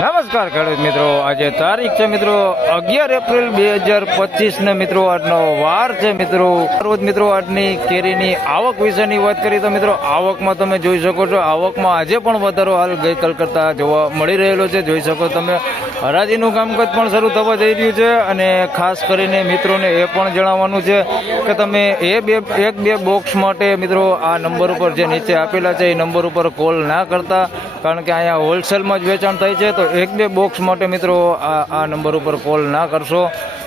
Namaste. નમસ્કાર ખેડૂત મિત્રો. આજે તારીખ છે મિત્રો અગિયાર એપ્રિલ બે હજાર પચીસ ને મિત્રો આજનો વાર છે મિત્રો. રોજ મિત્રો આજની કેરીની આવક વિશેની વાત કરીએ તો મિત્રો આવકમાં તમે જોઈ શકો છો, આવકમાં આજે પણ વધારો હાલ ગઈકાલ કરતા જોવા મળી રહેલો છે. જોઈ શકો તમે હરાજીનું કામકાજ પણ શરૂ થવા જઈ રહ્યું છે અને ખાસ કરીને મિત્રોને એ પણ જણાવવાનું છે કે તમે એ બે, એક બે બોક્સ માટે મિત્રો આ નંબર ઉપર જે નીચે આપેલા છે, એ નંબર ઉપર કોલ ના કરતા. કારણ કે અહીંયા હોલસેલમાં જ વેચાણ થાય છે, તો એક બે બોક્સ માટે મિત્રો આ આ નંબર ઉપર કોલ ના કરશો.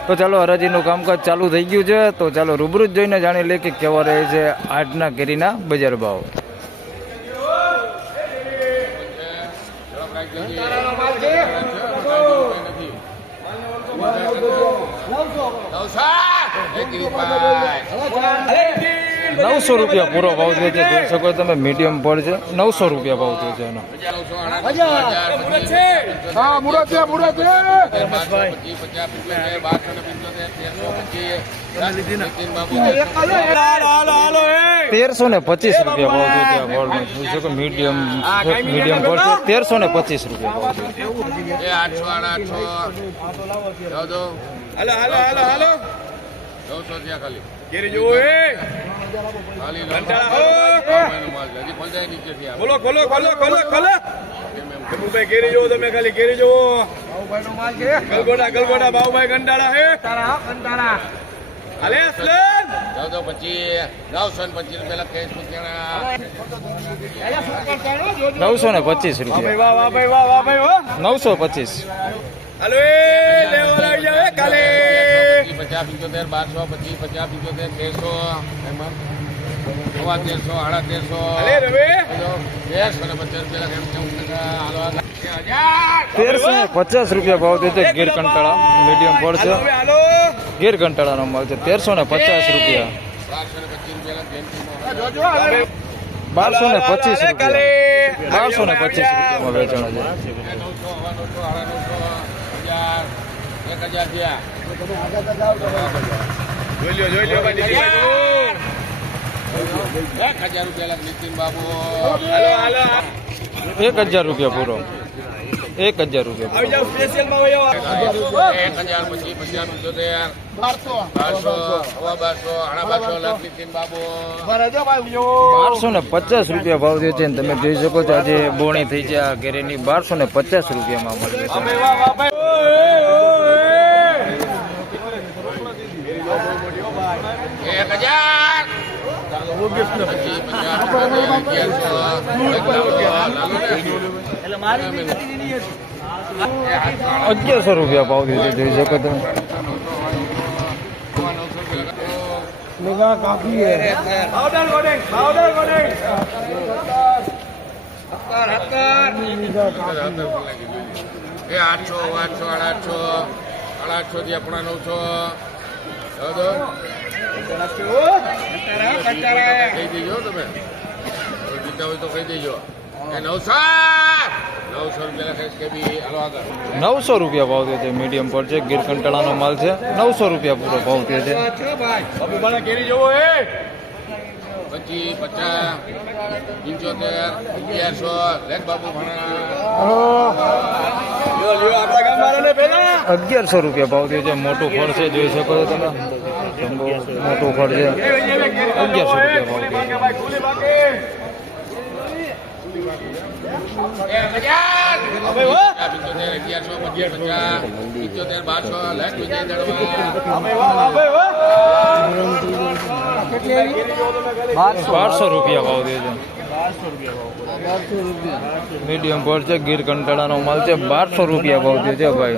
તો ચાલો હરાજીનું કામકાજ ચાલુ થઈ ગયું છે. તો ચાલો રૂબરૂ જ જોઈને જાણી લે કે કેવા રહે છે આજના કેરીના બજાર ભાવ. નવસો. રૂપિયા પૂરો ભાવ થયો છે. જોઈ શકો તમે મીડિયમ પર છે. નવસો રૂપિયા ભાવ થયો છે એનો. હા મુરત છે મુરત છે. તેરસો ને પચીસ રૂપિયા ભાવ થયો છે આ ગોળનો જોઈ શકો મીડિયમ મીડિયમ છે. તેરસો ને પચીસ રૂપિયા ભાવ થયો હાલો હાલો હાલો હાલો. નવસો રૂપિયા ખાલી. કેરી જોવો એ ખાલી કેરી જોવો તમે ખાલી કેરી જોવો ગલગોડા ગલગોડા બાબુભાઈ કંટાળા હે. હાલે અસલન. ચૌદો પચીસ નવસો ને પચીસ રૂપિયા. લખે સુત્યાણા નવસો ને પચીસ રૂપિયા વાહ વાહ ભાઈ વાહ વાહ વાહ નવસો પચીસ. હાલો લેવા લેવો લાવી જાવ કાલે. પચીસ પંચોતેર બારસો પચીસ પચાસ પંચોતેર તેરસો એમાં સવા તેરસો સાડા તેરસો. તેરસો ને પચાસ રૂપિયા તેરસો ને પચાસ રૂપિયા ભાવ થયો છે ગીર કંટાળા. મીડિયમ ફળ છે. ગીર કંટાળાનો માલ છે. તેરસો ને પચાસ રૂપિયા. બારસો ને પચીસ રૂપિયા લખે જોજો હાલે! બારસો ને પચીસ રૂપિયા. બારસો ને પચીસ રૂપિયામાં વેચાણ છે નવસો હવા નવસો સાડા નવસો હજાર એક હજાર થયા જોઈ લ્યો જોઈ લ્યો એક હજાર રૂપિયા નીતિન બાબુ. હાલો હાલો એક હજાર રૂપિયા પૂરો. એક હજાર રૂપિયા એક પચાસ પંચોતેર બારસો. ને પચાસ રૂપિયા ભાવ થયો છે ને તમે જોઈ શકો છો આજે બોણી થઈ છે આ કેરીની બારસો ને પચાસ રૂપિયામાં મળે છે ભાઈ વાહ વાહ ભાઈ ઓય ઓય એક હજાર પચીસ પચાસ અગિયારસો રૂપિયા ભાવ દીધો છે જોઈ શકો તમે. કાફી એ આઠસો આઠસો સાડા આઠસો સાડા આઠસો થી આપણા નવસો. કહી દેજો તમે? જીતા હોય તો કહી દેજો. નવસો રૂપિયા ભાવ થયો છે મીડિયમ પર છે ગીર કંટાળાનો માલ છે નવસો રૂપિયા પૂરો ભાવ થયો છે. બાબુ મને કેરી જોવો એ પચીસ પચાસ પંચોતેર અગિયારસો લેખ બાબુ ભણા. અગિયારસો રૂપિયા ભાવ થયો છે. મોટું ફળ છે, જોઈ શકો છો તમે. મોટું ફળ છે. અગિયારસો રૂપિયા ભાવ થયો બારસો રૂપિયા ભાવ થયો છે. મીડિયમ પર છે, ગીર કંટાળાનો માલ છે. બારસો રૂપિયા ભાવ થયો છે ભાઈ.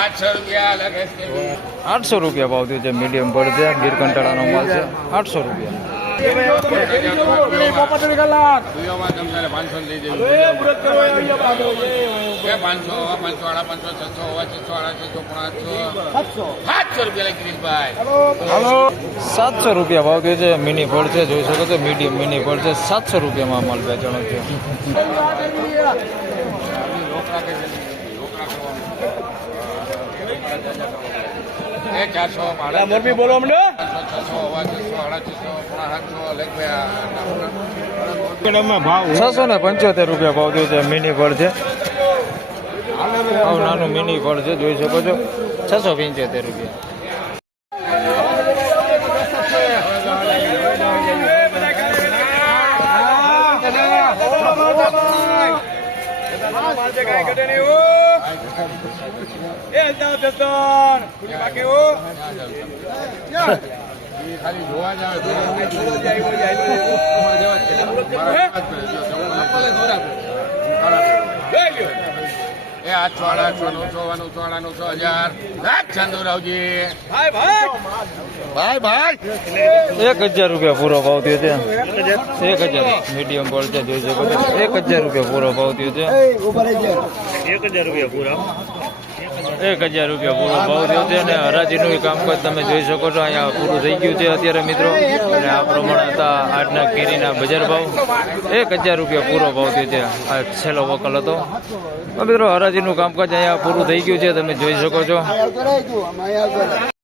આઠસો રૂપિયા આઠસો રૂપિયા ભાવ થયો છે મીડિયમ પર છે ગીર કંટાળાનો માલ છે. આઠસો રૂપિયા. પાંચસો પાંચસો પાંચસો આડા પાંચસો છસો હવા છસો આડા છસો પાંચસો. સાતસો. રૂપિયા લઈ સાતસો રૂપિયા ભાવ થયો છે મિની ફળ છે જોઈ શકો છો મીડિયમ મિની ફળ છે સાતસો રૂપિયામાં માલ વેચાણો છે. છે એ ચારસો મોરબી બોલો અમને છસો ને પંચોતેર રૂપિયા ભાવ થયો છે મિની ફળ છે. નાનું મિની ફળ છે જોઈ શકો છો. છસો પંચોતેર રૂપિયા. છે કાંઈ ઘટે નહીં હો. એ હલતા જતન. બાકી હો. ખાલી જોવા. મારા જેવા. એ આ ચોળા નવસો નવસો આડા નવસો હજાર. ચંદુરાવજી. ભાઈ ભાઈ. ભાઈ ભાઈ. એક હજાર રૂપિયા પૂરો ભાવ થયો છે. એક હજાર. મીડિયમ છે જોઈ શકો છો. એક હજાર રૂપિયા પૂરો ભાવ થયો છે. એક હજાર રૂપિયા પૂરો. ભાવ થયો છે અને હરાજીનું કામકાજ તમે જોઈ શકો છો. અહીંયા પૂરું થઈ ગયું છે અત્યારે મિત્રો. અને આ પ્રમાણે હતા કેરીના બજાર ભાવ એક હજાર રૂપિયા પૂરો ભાવ થયો છે આ છેલ્લો વકલ હતો. મિત્રો, હરાજીનું કામકાજ અહીંયા પૂરું થઈ ગયું છે. તમે જોઈ શકો છો.